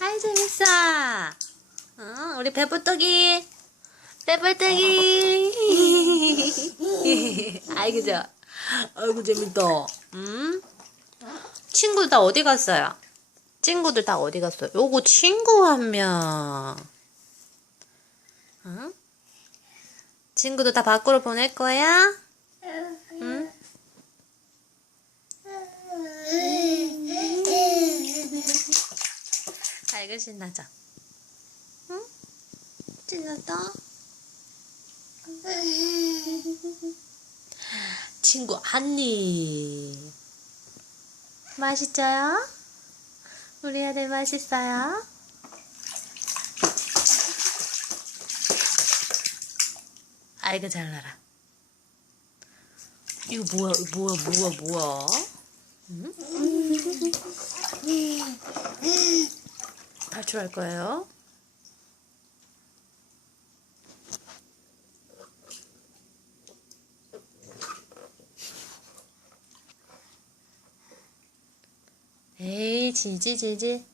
아이 재밌어. 어, 우리 배불떡이. 배불떡이. 아이 그죠? 아이고 재밌다. 음? 친구들 다 어디 갔어요? 친구들 다 어디 갔어요? 요거 친구 한 명. 응? 친구들 다 밖으로 보낼 거야? 응? 아 이고 신나죠? 응? 신나다? 친구 한입 맛있어요? 우리 아들 맛있어요? 아이고 잘나라 이거 뭐야 이거 뭐야 뭐야 뭐야 응? 탈출할 거예요. 에이 지지 지지.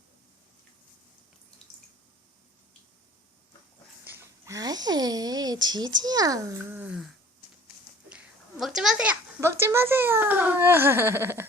아이 지지야. 먹지 마세요. 먹지 마세요